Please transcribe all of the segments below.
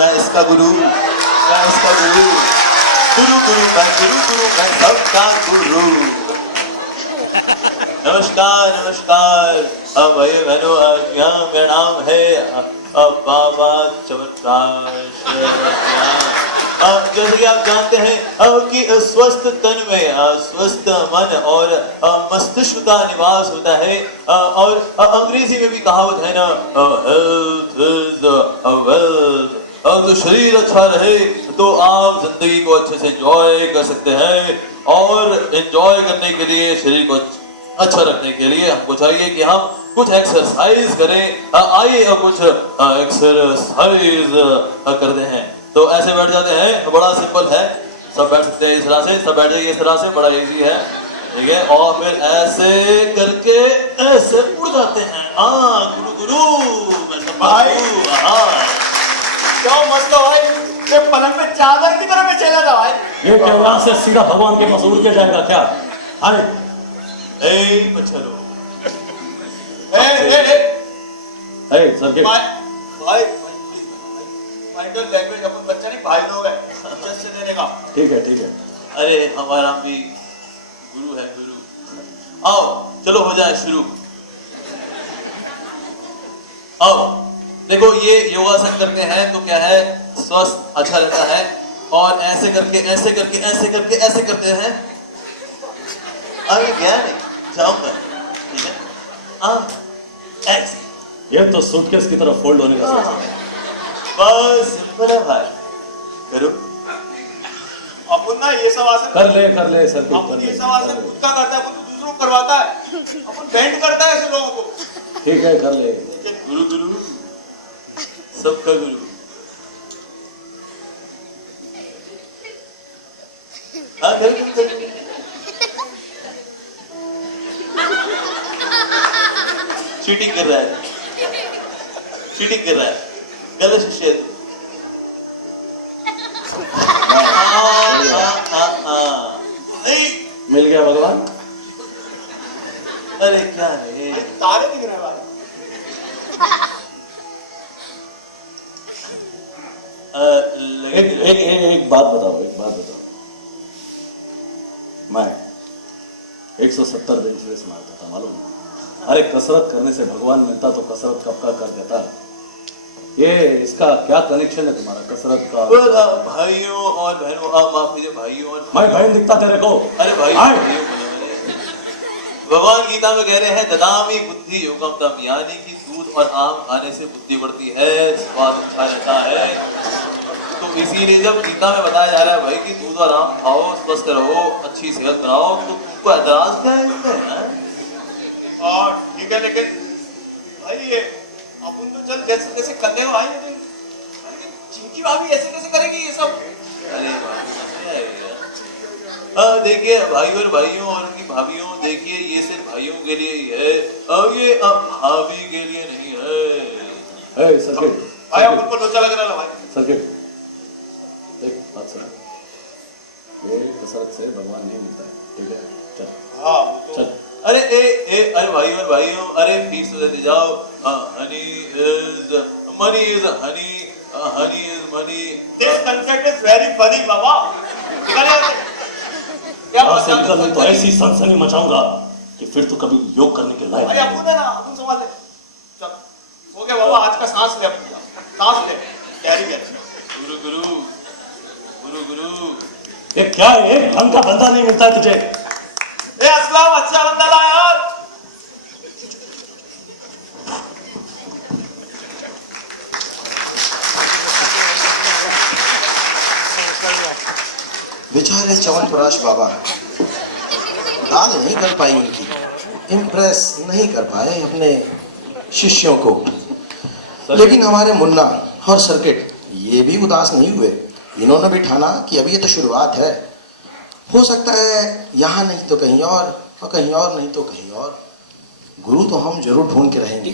मैं इसका गुरु, मैं इसका गुरु, गुरु गुरु मैं सबका गुरु। नमस्कार नमस्कार, अब भाई बहनों, मेरा नाम है बाबा चमत्कार। जैसे कि आप जानते हैं कि स्वस्थ तन में स्वस्थ मन और मस्तिष्क का निवास होता है, और अंग्रेजी में भी कहावत है ना, हेल्थ इज वेल्थ। अगर शरीर अच्छा रहे तो आप जिंदगी को अच्छे से एंजॉय कर सकते हैं, और एंजॉय करने के लिए, शरीर को अच्छा रखने के लिए हमको चाहिए कि हम कुछ एक्सरसाइज करें। आइए और कुछ एक्सरसाइज करते हैं। तो ऐसे बैठ जाते हैं, बड़ा सिंपल है, सब बैठ सकते हैं इस तरह से, सब बैठ जाइए इस तरह से, बड़ा इजी है, ठीक है। और फिर ऐसे करके ऐसे उड़ जाते हैं। गुरु गुरु भाई, क्या मस्त भाई, ये पलंग पे चादर की तरह में चला था भाई। ये क्या यहाँ से सीधा भगवान के पास उड़ के जाएगा क्या? अरे बच्चों, सर के भाई माइंडल लैंग्वेज, अपन बच्चा नहीं, भाई लोग हैं, इज्जत से देने का। ठीक है ठीक है। अरे हमारा भी गुरु है, गुरु। आओ चलो हो जाए शुरू। आओ देखो, ये योगासन करते हैं तो क्या है, स्वस्थ अच्छा रहता है। और ऐसे करके ऐसे करके ऐसे करके ऐसे करते हैं। अरे गया नहीं, जाऊंगा, ठीक है। ऐसे ये तो सूटकेस की तरफ फोल्ड होने का सोच है। बस सिंपल है भाई, करो। अपन ना ये सब आसन कर ले सर के, अपन ये सब आसन खुद का करता है, अपन तो दूसरों को करवाता है। अपन बेंड करता है ऐसे लोगों को। ठीक है कर ले। गुरु गुरु सबका गुरु। हाँ कर। चीटिंग कर रहा है, चीटिंग कर रहा है, गलत शिष्य। मिल गया भगवान। अरे क्या है, तारे दिख रहे भाई। एक बात बताओ, मैं 170 बेंच प्रेस मारता था, मालूम? अरे कसरत करने से भगवान मिलता तो कसरत कब का कर देता। ये इसका क्या कनेक्शन है तुम्हारा कसरत का? भाइयों और बहनों, आप माफ कीजिए, भाइयों और मैं बहन दिखता तेरे को? अरे भाई, भगवान गीता में कह रहे हैं, ददामी बुद्धि योगम तम, यानी कि दूध और आम खाने से बुद्धि बढ़ती है, स्वाद अच्छा रहता है। तो इसीलिए जब गीता में बताया जा रहा है भाई कि दूध और आम खाओ, स्वस्थ रहो, अच्छी सेहत बनाओ, तो तुमको एतराज क्या है इसमें? और ठीक है, लेकिन भाई ये अपन तो चल जैसे कैसे कर लेगा भाई, लेकिन चिंकी भाभी ऐसे कैसे करेगी ये सब? अरे देखिए भाई और भाइयों और उनकी भाभियों, देखिए ये सिर्फ भाइयों के लिए ही है, ये भाभी के लिए नहीं है। सर्किट भाई अपन को लोचा लग रहा है भाई। सर्किट एक बात सुना, ये कसरत से भगवान नहीं मिलता है, ठीक है? चल हाँ चल। अरे अरे भाई और भाइयों, अरे फीस तो देते जाओ। Honey is money, is honey, honey is money. This concept is very funny बाबा। क्या बात है? निकल तो ऐसी सनसनी मचाऊंगा कि फिर तो कभी योग करने के लायक नहीं। अपन है ना, अपन संभाल ले। चल हो गया बाबा, आज का सांस ले, अपन सांस ले, गहरी गहरी। गुरु गुरु गुरु गुरु। ये क्या है? एक ढंग का बंदा नहीं मिलता है तुझे? असलाम, अच्छा बंदा ला यार। बेचारे च्यवनप्राश बाबा दाद नहीं कर पाई उनकी, इम्प्रेस नहीं कर पाए अपने शिष्यों को। लेकिन हमारे मुन्ना और सर्किट ये भी उदास नहीं हुए। इन्होंने भी ठाना कि अभी ये तो शुरुआत है, हो सकता है यहाँ नहीं तो कहीं और कहीं और नहीं तो कहीं और। गुरु तो हम जरूर ढूंढ के रहेंगे।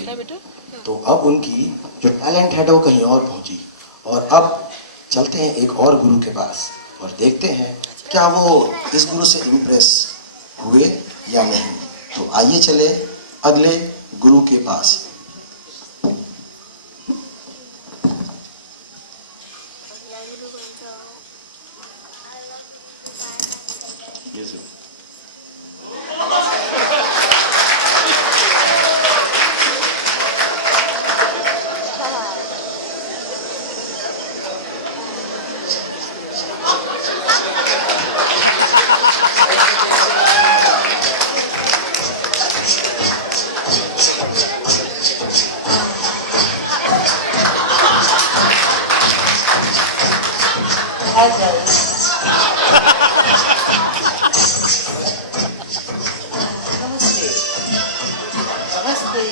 तो अब उनकी जो टैलेंट है वो कहीं और पहुंची, और अब चलते हैं एक और गुरु के पास और देखते हैं क्या वो इस गुरु से इम्प्रेस हुए या नहीं। तो आइए चले अगले गुरु के पास। ये सर Hi guys. नमस्ते नमस्ते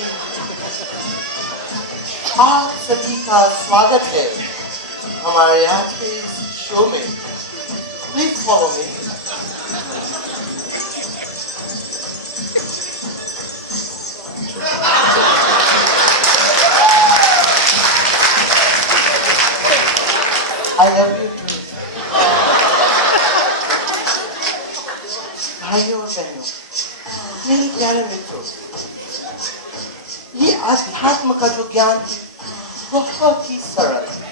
आप सभी का स्वागत है हमारे आज के इस शो में please follow me I love you too. भाइयों और बहनों, मेरे प्यारे मित्रों, ये अध्यात्म का जो ज्ञान है बहुत ही सरल है।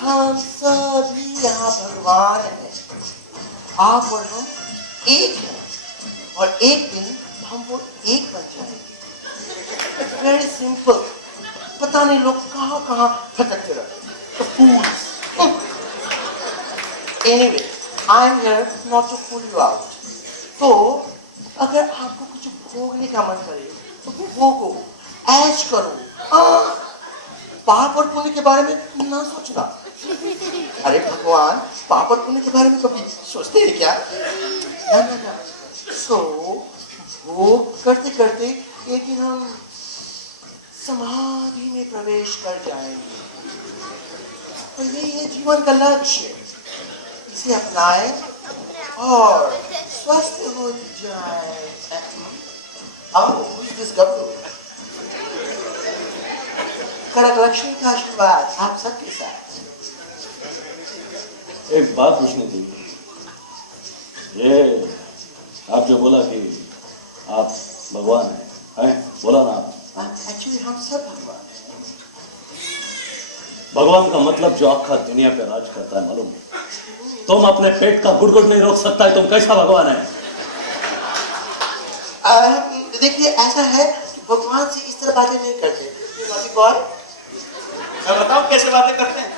हम सभी यहाँ भगवान हैं। आप और हम एक हैं और एक दिन हम वो एक बन जाएंगे। Very simple. पता नहीं लोग कहाँ कहाँ भटकते रहते। The fools. Anyway, I am here not to fool you out. तो अगर आपको कुछ भोगने का मन करे तो भोगो, ऐश करो। पाप और पुण्य के बारे में ना सोचना। अरे भगवान पाप और पुण्य के बारे में कभी सोचते हैं क्या? ना। So भोग करते करते एक दिन हम समाधि में प्रवेश कर जाएंगे और यही है जीवन का लक्ष्य। इसे अपनाएं और स्वस्थ हो जाए। कड़क लक्ष्मी का आशीर्वाद आप सबके साथ। एक बात पूछनी थी। ये आप जो बोला कि आप भगवान हैं, बोला ना आप? एक्चुअली हम सब भगवान हैं। भगवान का मतलब जो आखा दुनिया पे राज करता है, मालूम? तुम अपने पेट का गुड़गुड़ नहीं रोक सकता है, तुम कैसा भगवान है? देखिए ऐसा है कि भगवान से इस तरह बातें नहीं करते। मैं बताऊं कैसे बातें करते हैं?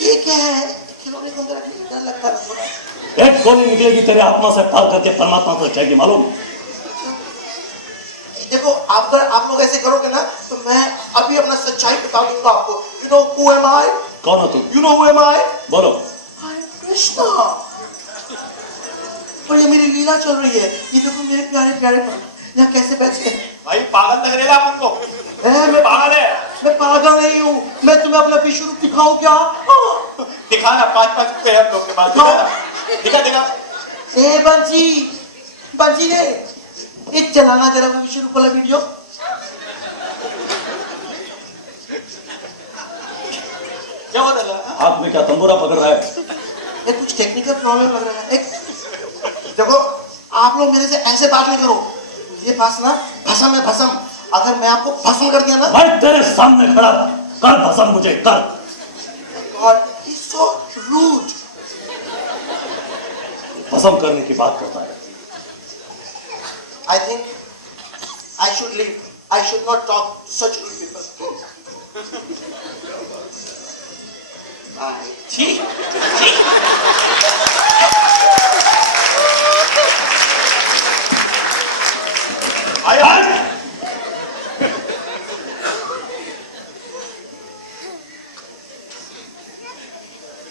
ये क्या है? खिलौने को अंदर रखने डर लगता है थोड़ा। एक गोली निकलेगी तेरे आत्मा से पार करके परमात्मा तक जाएगी, मालूम? देखो आप लोग ऐसे करोगे ना तो मैं अभी अपना सच्चाई बता दूंगा आपको। You know who am I? कौन हो तुम? You know who am I? बोलो। I am Krishna. और ये मेरी लीला चल रही है। ये देखो मेरे प्यारे प्यारे यहाँ कैसे बैठे हैं। भाई पागल लग रहा है अपन को। मैं पागल है। मैं पागल नहीं हूँ। मैं तुम्हें अपना विश्व रूप दिखाऊं क्या? दिखाना 5-5 रुपए हम लोग के पास। दिखा। ए बंसी ने एक चलाना जरा वो विश्व रूप वाला वीडियो। क्या हो रहा है? हाथ में क्या तंबूरा पकड़ रहा है? ये कुछ टेक्निकल प्रॉब्लम लग रहा है। देखो आप लोग मेरे से ऐसे बात नहीं करो। ये पास ना भस्म है भस्म। अगर मैं आपको भस्म कर दिया ना, भाई तेरे सामने खड़ा कर भस्म मुझे कर। God is so rude. भस्म करने की बात करता है। I think I should leave. I should not talk to such rude people. Bye.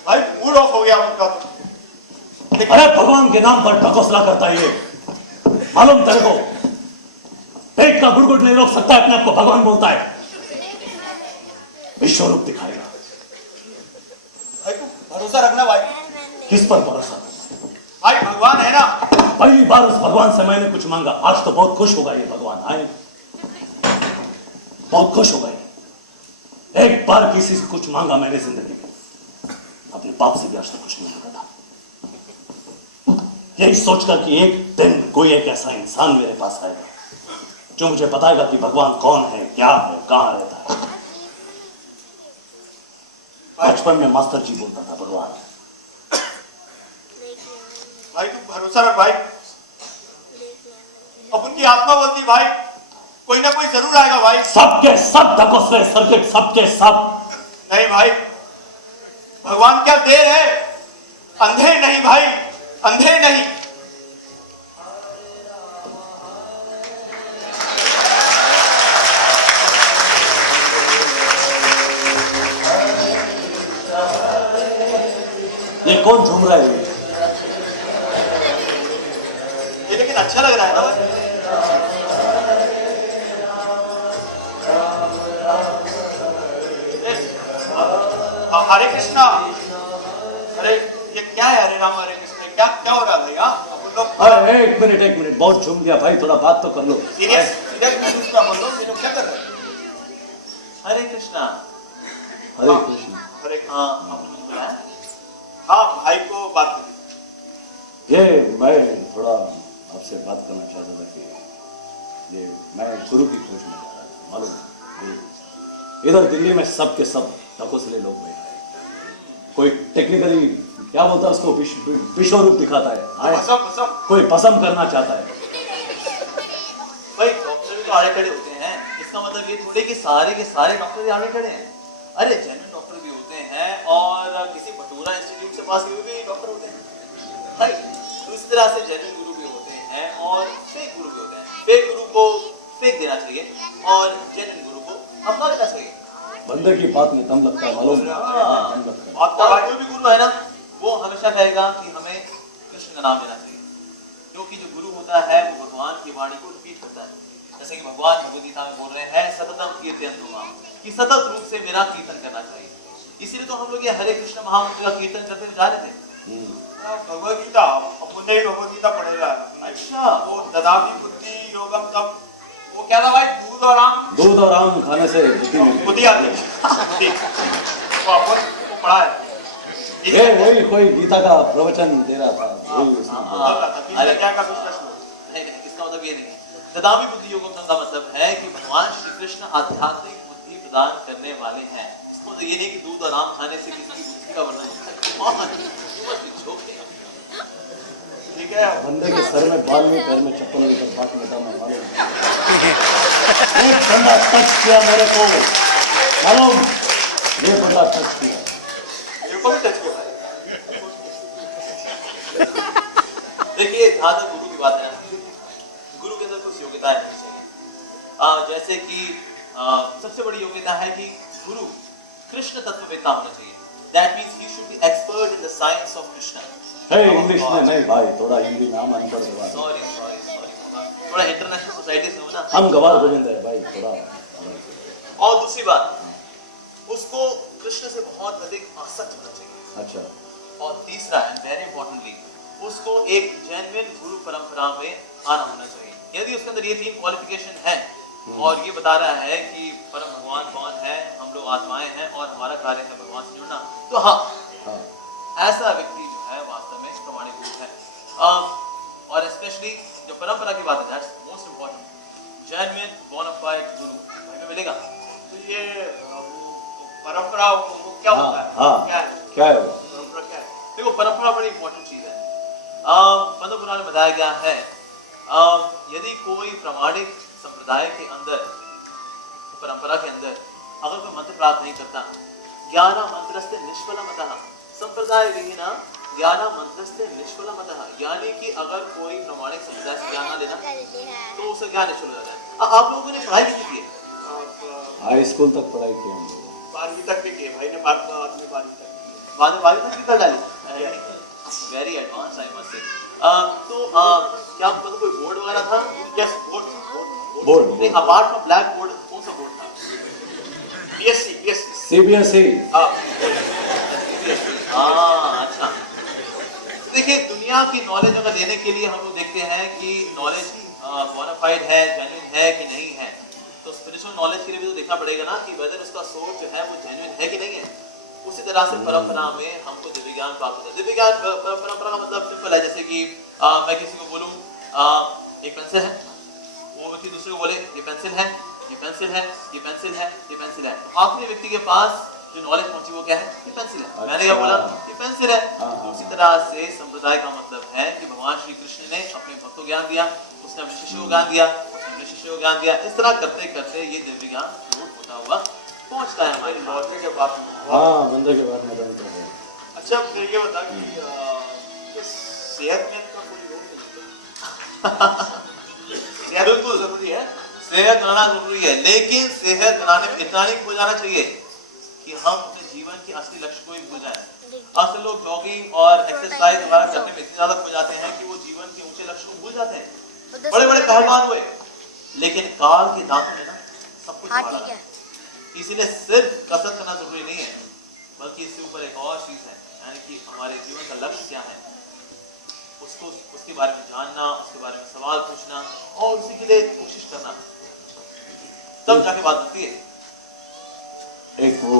भाई मूड ऑफ हो गया उनका तो। अरे भगवान के नाम पर ढकोसला करता है ये, मालूम तेरे को? पेट का गुड़गुड़ नहीं रोक सकता, अपने आप को भगवान बोलता है। विश्व रूप दिखाएगा। भाई तू भरोसा रखना भाई। किस पर भरोसा? भाई भगवान है ना। पहली बार उस भगवान से मैंने कुछ मांगा, आज तो बहुत खुश होगा ये भगवान। आए बहुत खुश हो गए। एक बार किसी से कुछ मांगा मैंने जिंदगी में, अपने बाप से भी आज तक कुछ नहीं मांगा था। यही सोचकर कि एक दिन कोई एक ऐसा इंसान मेरे पास आएगा जो मुझे बताएगा कि भगवान कौन है, क्या है, कहां रहता है। बचपन में मास्टर जी बोलता था भगवान। भाई तू भरोसा रख भाई, अपन की आत्मा बोलती भाई कोई ना कोई जरूर आएगा भाई। सबके सब ढकोसले सर्किट सबके सब। नहीं भाई, भगवान क्या देर है, अंधे नहीं भाई, अंधे नहीं। ये कौन झूम रहा है? ये लेकिन अच्छा लग रहा है ना भाई। हरे कृष्णा, अरे ये क्या है? हरे राम हरे कृष्ण, क्या क्या हो रहा है भैया? अपन लोग अरे एक मिनट बहुत झूम गया भाई, थोड़ा बात तो कर लो। सीरियस क्या बोल लो, ये लोग क्या कर रहे हैं? हरे कृष्णा। हरे कृष्ण। हरे हाँ, आपने बुलाया? हाँ भाई को बात करी। ये मैं थोड़ा आपसे बात करना चाहता था कि ये मैं गुरु की खोज में जा रहा था, मालूम है? इधर दिल्ली में सबके सब ढकोसले लोग बैठे हैं। कोई टेक्निकली क्या बोलता है उसको, विश्व रूप दिखाता है। कोई पसंद करना चाहता है। भाई डॉक्टर भी तो आड़े खड़े होते हैं, इसका मतलब ये थोड़ी कि सारे के सारे डॉक्टर भी आड़े खड़े हैं। अरे जेन्युइन डॉक्टर भी होते हैं और किसी भटूरा इंस्टीट्यूट से पास हुए भी डॉक्टर होते हैं भाई। तो इस तरह से जेन्युइन गुरु भी होते हैं और फेक गुरु भी होते हैं। फेक गुरु को फेक देना चाहिए और जेन्युइन गुरु को अपना देना चाहिए। बंदे की बात में दम लगता है, मालूम है? हाँ, दम लगता है। आपका कोई भी गुरु है ना, वो हमेशा कहेगा कि हमें कृष्ण का नाम लेना चाहिए, क्योंकि जो गुरु होता है वो भगवान की वाणी को रिपीट करता है। जैसे कि भगवान भगवद गीता में बोल रहे हैं सततम कीर्तन, कि सतत रूप से मेरा कीर्तन करना चाहिए। इसीलिए तो हम लोग ये हरे कृष्ण महामंत्र का कीर्तन करते हुए जा रहे थे। भगवद गीता अपन ने भगवद गीता पढ़ेगा। अच्छा, वो ददामी बुद्धि योगम तब, वो क्या था भाई? दूध और आम खाने से बुद्धि आती है। तो अपन को पढ़ा है। ये वही कोई गीता का प्रवचन दे रहा था, वही उसने बोला। अरे क्या का विश्वास नहीं, इसका मतलब ये नहीं। ददामी बुद्धि योगम का मतलब है कि भगवान श्री कृष्ण आध्यात्मिक बुद्धि प्रदान करने वाले हैं। इसको तो ये नहीं कि दूध और आम खाने से किसी की बुद्धि का वर्णन होता है। ठीक है। बंदे के सर में बाल नहीं, पैर में चप्पल नहीं, पर बात में दम है, मालूम? एक बंदा टच किया मेरे को, मालूम? ये बंदा टच किया, मेरे को भी टच किया। देखिए जहाँ तक गुरु की बात है, गुरु के अंदर कुछ योग्यताएं होनी चाहिए। जैसे कि सबसे बड़ी योग्यता है कि गुरु कृष्ण तत्ववेत्ता होना चाहिए। That means he should be expert in the science of Krishna. है इंग्लिश में नहीं भाई, थोड़ा हिंदी में हम अनपढ़ गवार। Sorry, थोड़ा इंटरनेशनल सोसाइटी से हो ना। हम गवार गोविंद है भाई, थोड़ा। और दूसरी बात, उसको कृष्ण से बहुत अधिक आसक्त होना चाहिए। अच्छा। और तीसरा है वेरी इंपॉर्टेंटली, उसको एक जेन्युइन गुरु परंपरा में आना होना चाहिए। यदि उसके अंदर ये 3 क्वालिफिकेशन है और ये बता रहा है कि परम भगवान कौन है, हम लोग आत्माएं हैं और हमारा कार्य है भगवान से जुड़ना, तो हाँ, ऐसा व्यक्ति जो है वास्तव में प्रमाणिक गुरु है। और स्पेशली जो परंपरा की बात है, that's most important. Genuine bona fide guru हमें मिलेगा। तो ये परंपरा वो क्या होता है? क्या है? क्या है वो? परंपरा क्या है? देखो, परंपरा बड़ी इंपॉर्टेंट चीज है। पद्म पुराण में बताया गया है, यदि कोई प्रामाणिक संप्रदाय के अंदर, परंपरा के अंदर अगर कोई मंत्र प्राप्त नहीं करता, ज्ञान मंत्रस्ते निष्फलमतः संप्रदाय विहीना ज्ञान मंत्रस्ते निष्फलमतः, यानी कि अगर कोई प्रामाणिक संप्रदाय से ज्ञान ना लेना तो उसका ज्ञान निष्फल हो जाता है। आप लोगों ने पढ़ाई कितनी की है? हाई स्कूल तक पढ़ाई की हम लोग। 12वीं तक भी किए भाई ने, 12वीं तक की। बाद में 12वीं तक भी कर डाली। Very advance I must say. तो क्या आपको कोई बोर्ड वगैरह था? यस, बोर्ड नहीं, अपार्ट फ्रॉम ब्लैक बोर्ड कौन सा बोर्ड था? BSc CBSE। हाँ, अच्छा। देखिए, दुनिया की नॉलेज अगर लेने के लिए हम लोग देखते हैं कि नॉलेज बोनाफाइड है, जेन्युइन है कि नहीं है, तो स्पिरिचुअल नॉलेज के लिए भी तो देखना पड़ेगा ना कि वेदर उसका सोर्स जो है वो जेन्युइन है कि नहीं है। उसी तरह से परंपरा में हमको दिव्य ज्ञान प्राप्त होता है। दिव्य ज्ञान परंपरा का मतलब सिंपल है, जैसे कि मैं किसी को बोलूं एक पेंसिल है, वो व्यक्ति दूसरे को बोले ये पेंसिल है, ये पेंसिल है, ये पेंसिल है, ये पेंसिल है। आखिरी व्यक्ति के पास जो नॉलेज पहुंची वो क्या है? ये पेंसिल है। मैंने क्या बोला? ये पेंसिल है। तो उसी तरह से संप्रदाय का मतलब है कि भगवान श्री कृष्ण ने अपने भक्तों को ज्ञान दिया, उसने अपने शिष्यों को ज्ञान दिया, उसने अपने शिष्यों को ज्ञान दिया। इस तरह करते करते ये दिव्य ज्ञान फ्लोट होता हुआ पहुंचता है हमारे पास। के बाद हाँ, बंदे के बाद में दंत है। अच्छा फिर ये बता कि सेहत में इनका कोई रोल नहीं है। सेहत बिल्कुल जरूरी है। सेहत बनाना जरूरी है, लेकिन सेहत बनाने में इतना नहीं भूल जाना चाहिए कि हम अपने जीवन के असली लक्ष्य को ही भूल जाएं। अक्सर लोग जॉगिंग और एक्सरसाइज वगैरह करने में इतने ज्यादा खो जाते हैं कि वो जीवन के ऊंचे लक्ष्य को भूल जाते हैं। बड़े बड़े पहलवान हुए, लेकिन काल के दांतों ने ना सब कुछ हाँ, संभाला। ठीक है। इसीलिए सिर्फ कसरत करना जरूरी नहीं है, बल्कि इससे ऊपर एक और चीज है, यानी कि हमारे जीवन का लक्ष्य क्या है, उसको उसके बारे में जानना, उसके बारे में सवाल पूछना और उसी के लिए कोशिश करना, तब जाके बात बनती है। एक वो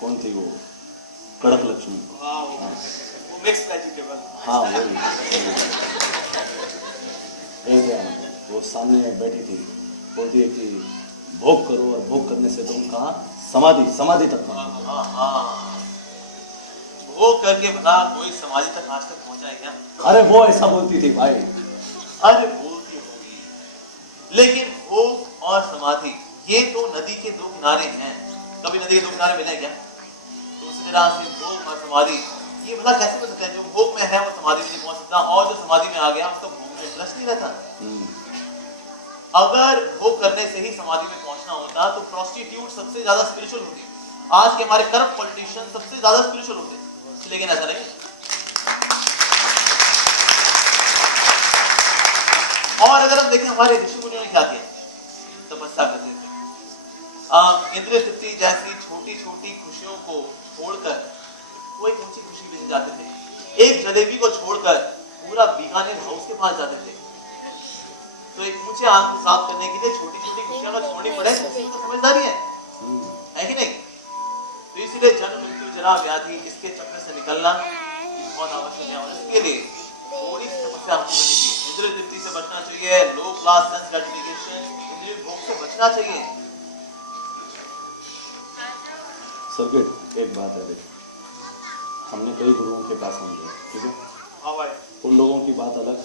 कौन थी वो कड़क लक्ष्मी, हाँ वो मिक्स वेजिटेबल। हाँ वही एक है, वो सामने बैठी थी, बोलती है कि भोग करो और भोग करने से तुम कहा समाधि तक पहुंचो। हाँ, वो करके बता कोई समाधि तक आज तक पहुंचा है क्या? अरे वो ऐसा बोलती थी भाई। अरे बोलती होगी, लेकिन भोग और समाधि ये तो नदी के दो किनारे हैं। कभी नदी के दो किनारे मिले क्या? तो उसी तरह से भोग और समाधि ये भला कैसे बन सकते हैं? जो भोग में है वो समाधि में नहीं पहुंच सकता, और जो समाधि में आ गया उसका भोग में इंटरेस्ट नहीं रहता। अगर भोग करने से ही समाधि में पहुंचना होता तो प्रोस्टिट्यूट सबसे ज्यादा स्पिरिचुअल होती। आज के हमारे करप्ट पॉलिटिशियन सबसे ज्यादा स्पिरिचुअल होते, लेकिन ऐसा नहीं। और अगर हम देखें हमारे ऋषि मुनियों ने क्या किया, तपस्या करते थे, इंद्रिय तृप्ति जैसी छोटी छोटी खुशियों को छोड़कर वो एक ऊंची खुशी के लिए जाते थे। एक जलेबी को छोड़कर पूरा बीकानेर हाउस के पास जाते थे। तो एक ऊंचे आंख को साफ करने के लिए छोटी छोटी खुशियां को छोड़नी पड़े, तो समझदारी है कि नहीं? तो इसीलिए जन्म मृत्यु जरा व्याधि इसके चक्र से निकलना बहुत आवश्यक है, और इसके लिए थोड़ी समस्या हमको करनी चाहिए। इंद्रिय तृप्ति से बचना चाहिए, लो क्लास सेंस ग्रेटिफिकेशन, इंद्रिय भोग से बचना चाहिए। सर्किट एक बात है, देख हमने कई गुरुओं के पास हम गए, ठीक है? हाँ भाई। उन लोगों की बात अलग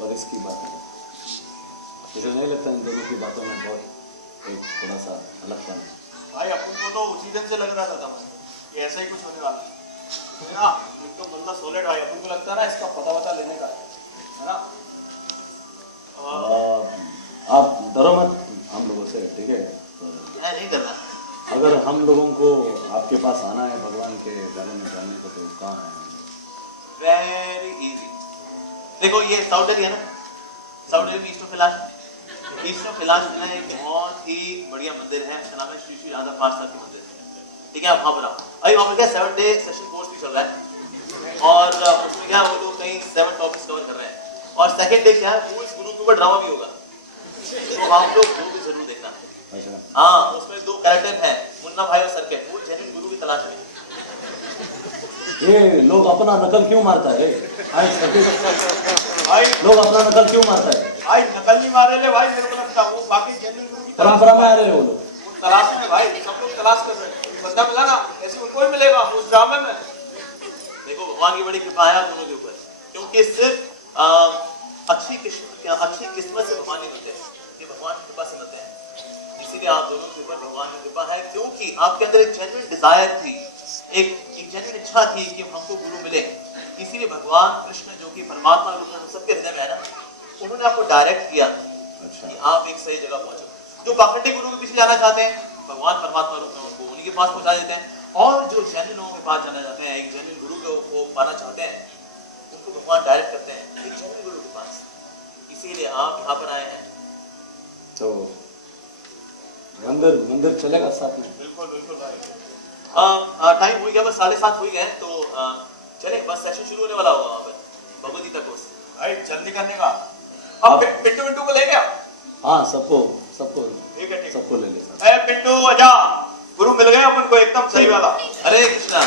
और इसकी बात अलग। मुझे नहीं लगता इन दोनों की बातों में बहुत एक थोड़ा सा अलग पन है। भाई अपन को तो उसी दिन से लग रहा था कि ऐसा ही कुछ होने वाला है ना। एक तो बंदा सॉलिड भाई, अपन को लगता है ना इसका पता लेने का है ना। आप डरो मत हम लोगों से, ठीक है? मैं नहीं कर रहा। अगर हम लोगों को आपके पास आना है भगवान के बारे में जानने को, तो कहाँ है? Very easy. देखो ये साउथ दिल्ली है ना, साउथ दिल्ली में ईस्ट ऑफ कैलाश में एक बहुत ही बढ़िया मंदिर है, उसका नाम है श्री श्री राधा पार्षद की मंदिर, ठीक है? आप वहाँ पर आओ। अभी वहाँ पर क्या 7 डे सेशन कोर्स भी चल रहा है, और उसमें क्या वो लोग कहीं 7 टॉपिक्स कवर कर रहे हैं, और सेकंड डे क्या है वो इस गुरु के ऊपर ड्रामा भी होगा, तो आप लोग वो भी जरूर देखना। अच्छा, हाँ, उसमें 2 कैरेक्टर हैं, मुन्ना भाई और सर्किट, वो जेन्युइन गुरु की तलाश में। ये लोग अपना नकल क्यों मारता है? भाई लोग अपना नकल क्यों मारता है? भाई नकल नहीं मारे ले भाई, मेरे को लगता है वो बाकी जेन्युइन गुरु की परंपरा में आ रहे हो लोग, वो तलाश में भाई, सब लोग तलाश कर रहे हैं। बंदा मिला ना, ऐसे उनको ही मिलेगा उस ड्रामे में। देखो भगवान की बड़ी कृपा है दोनों के ऊपर, क्योंकि सिर्फ अच्छी किस्मत से भगवान नहीं मिलते, ये भगवान की कृपा से मिलते हैं। इसीलिए आप दोनों के ऊपर भगवान की कृपा है, क्योंकि आपके अंदर एक जेन्युइन डिजायर थी, एक जेन्युइन इच्छा थी कि हमको गुरु मिले। इसीलिए भगवान कृष्ण जो कि परमात्मा रूप में हम सबके हृदय में है ना, उन्होंने आपको डायरेक्ट किया कि आप एक सही जगह पहुंचो। जो पाखंडी गुरु के पीछे जाना चाहते हैं, भगवान परमात्मा रूप में उनको उन्हीं के पास पहुंचा देते हैं, और जो जेन्युइन लोगों के पास जाना चाहते हैं, एक जेन्युइन गुरु को पाना चाहते हैं, उनको भगवान डायरेक्ट करते हैं एक जेन्युइन गुरु के पास। इसीलिए आप यहाँ पर आए हैं। तो मंदिर चलेगा साथ में? बिल्कुल बिल्कुल भाई। टाइम हो गया, बस 7:30 हो गए, तो चले बस सेशन शुरू होने वाला होगा वहाँ पर भगवद गीता कोर्स। भाई जल्दी करने का। अब पिंटू को ले गया? हाँ, सबको ठीक है, सबको ले ले। पिंटू आजा, गुरु मिल गए अपन को एकदम सही वाला। हरे कृष्णा।